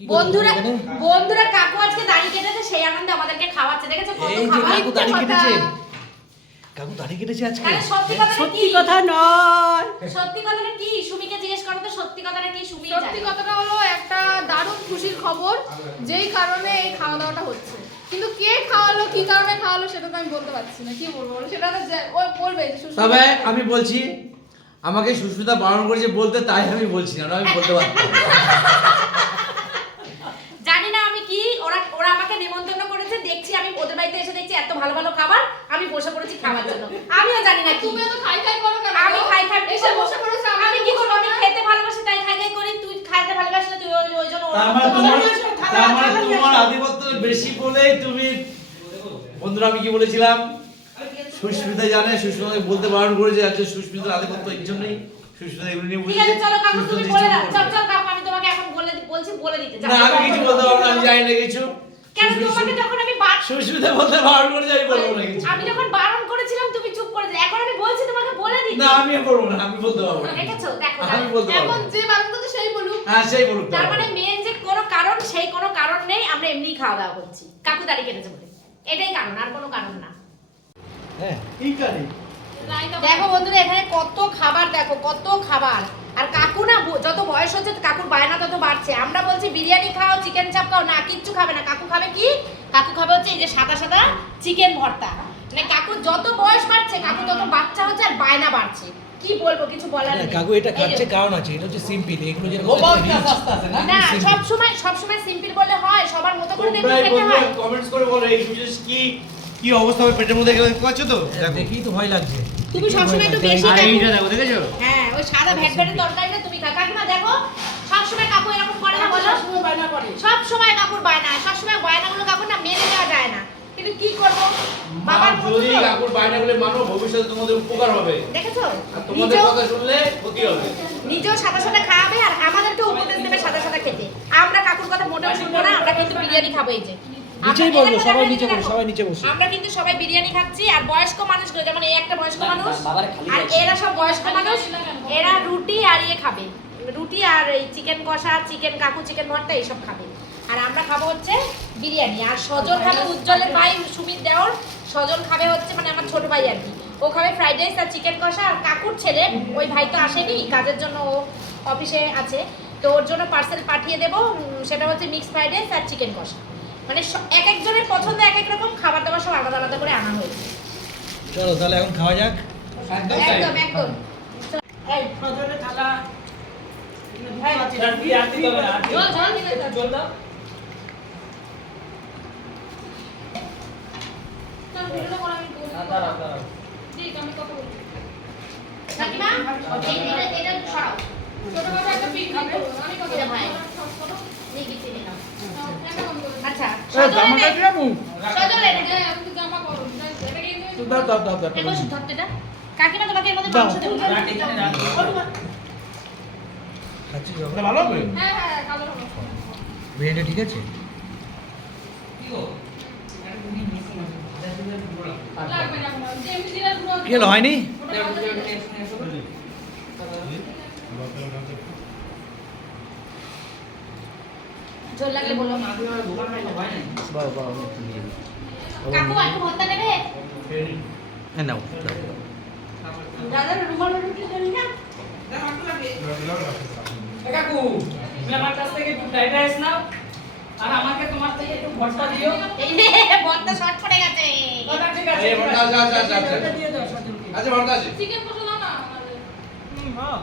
বন্ধুরা বন্ধুরা কাকু আজকে দাড়ি কেটেছে সেই আনন্দে আমাদেরকে খাওয়াচ্ছে দেখেছ? কত খাবার? কাকু দাড়ি কেটেছে। কাকু দাড়ি কেটেছে আজকে? সত্যি কথাটা সত্যি কি? কথা নয়। সত্যি কথাটা কি? সুমিকে জিজ্ঞেস করো তো সত্যি কথাটা কি সুমি সত্যি কথাটা হলো একটা দারুণ খুশির খবর যেই কারণে এই খাওয়া দাওয়াটা হচ্ছে। কিন্তু কে খাওয়ালো কি কারণে খাওয়ালো সেটা তো আমি বলতে পারছি না। কি বলব সেটা তো ও বলবে তবে আমি বলছি আমাকে সুস্মিতা বারণ করেছে বলতে তাই আমি বলছি না আমি বলতে পারতাম জানি না আমি কি ওরা আমাকে নেমন্তন্ন করেছে দেখছি আমি ওদের বাড়িতে এসে দেখছি এত ভালো ভালো খাবার আমি বসে পড়েছি খাওয়ার জন্য। আমিও জানি না তুমি তো খাই খাই করো কেন? আমি খাই খাই এসে বসে পড়েছে আমি কি করব? আমি খেতে ভালোবাসি তাই খাই খাই করি। তুই খাইতে ভালোবাসি না তুই ওই- জন্য তার মানে তোমার মানে তোমার আধিপত্য বেশি বলেই তুমি বন্ধুরা আমি কি বলেছিলাম? সুস্মিতা জানে সুস্মিতাকে বলতে বারণ করেছে আজকে সুস্মিতার আধিপত্য এই জন্যই সুস্মিতা এগুলো নিয়ে ঠিক আছে চলো কাকু তুমি বলে দাও। চল চল কাকু আমি তোমাকে এখন বলে বলছি বলে দিতে। না আমি কিছু বলতে পারব না আমি জানি না কিছু। কেন তোমাকে যখন আমি সুস্মিতা বলতে বারণ করেছে আমি বলব না কিছু। আমি যখন বারণ করেছিলাম তুমি চুপ করে দিলে এখন আমি বলছি তোমাকে বলে দিতে না আমি বলব না আমি বলতে পারব না। দেখেছ? দেখো আমি বলতে পারব এখন যে বারণ করছে সেই বলুক। হ্যাঁ সেই বলুক তার মানে। মেন যে কোনো কারণ সেই কোনো কারণ নেই আমরা এমনি খাওয়া দাওয়া করছি। কাকু দাড়ি কেটেছে বলে। এটাই কারণ আর কোনো কারণ না। হ্যাঁ দেখো বন্ধুরা এখানে কত খাবার দেখো কত খাবার। বয়স হচ্ছে কাকুর বায়না তত বাড়ছে। আমরা বলছি বিরিয়ানি খাও চিকেন চাপ খাও না কিচ্ছু খাবে না। কাকু খাবে কি? কাকু খাবে হচ্ছে এই যে সাদা সাদা চিকেন ভর্তা। মানে কাকুর যত বয়স বাড়ছে কাকু তত বাচ্চা হচ্ছে আর বায়না বাড়ছে। কি বলব কিছু বলার না, নেই। কাকু এটা খাচ্ছে কারণ আছে এটা হচ্ছে সিম্পল এগুলো আস্তে না? না সব সময় সব সময় সিম্পল বললে হয় সবার মতো করে দেখতে খেতে হয়। কমেন্টস করে বলো এই সুজেশ কি কি অবস্থা পেটের মধ্যে গেলে দেখতে পাচ্ছ তো? দেখো। দেখেই তো ভয় লাগছে। তুমি সবসময় একটু বেশি আর দেখো। এইটা দেখো দেখেছ? হ্যাঁ ওই সাদা ভ্যাট ভ্যাটের তরকারিটা তুমি খা কাকিমা দেখো সব সময় কাকু এরকম করে না বলো? সব সময় কাকুর বায়না সব সময় বায়নাগুলো কাকুর না মেনে নেওয়া যায় না। কিন্তু কি করব? বাবার যদি। কাকুর বায়নাগুলো মানো ভবিষ্যতে তোমাদের উপকার হবে। দেখেছ? আর তোমাদের নিজেও কথা শুনলে ক্ষতি হবে। নিজেও সাদা সাদা খাওয়াবে আর আমাদেরকে উপদেশ দেবে সাদা সাদা খেতে। আমরা কাকুর কথা মোটেও শুনব না আমরা কিন্তু বিরিয়ানি খাব এই যে। নিচেই আমরা- বলব সবাই নিচে। বসে সবাই নিচে বসে। আমরা কিন্তু সবাই বিরিয়ানি খাচ্ছি আর বয়স্ক মানুষগুলো যেমন এই একটা বয়স্ক মানুষ আর এরা সব বয়স্ক মানুষ এরা রুটি আর ইয়ে খাবে। রুটি আর এই চিকেন কষা চিকেন কাকু চিকেন ভর্তা এইসব খাবে। আর আমরা খাব হচ্ছে বিরিয়ানি আর সজল খাবে উজ্জ্বলের ভাই সুমিত দেওর সজল খাবে হচ্ছে মানে আমার ছোট ভাই আর কি। ও খাবে ফ্রাইড রাইস আর চিকেন কষা আর কাকুর ছেলে ওই ভাই তো আসেনি কাজের জন্য ও অফিসে আছে। তো ওর জন্য পার্সেল পাঠিয়ে দেবো সেটা হচ্ছে মিক্স ফ্রাইড রাইস আর চিকেন কষা। মানে এক একজনের পছন্দ এক এক রকম খাবার দাবার সব আলাদা আলাদা করে আনা হয়েছে। চলো তাহলে এখন খাওয়া যাক। একদম একদম এই, এটা সরাও। ছোটখাটো একটা করব আমি কথা ভাই। ছোট নিয়ে গেছি, নিয়ে কাকিমা তোমাকে এর মধ্যে মাংস দেবো। খাচ্ছি ভালো হবে? হ্যাঁ হ্যাঁ হবে। ঠিক আছে? কি হলো হয়নি? লাগলে বলো। বাহ বাহ। কাকু ভর্তা নেবে? হ্যাঁ নাও দাদা রুমাল রুটি দেবি না? কাকু তুমি আমার কাছ থেকে ফ্রাইড রাইস নাও আর আমাকে তোমার থেকে একটু ভর্তা দিও। এই ভর্তা শর্ট পড়ে গেছে। ঠিক আছে ভর্তা আচ্ছা ভালো আছে। চিকেন কষা না হ্যাঁ।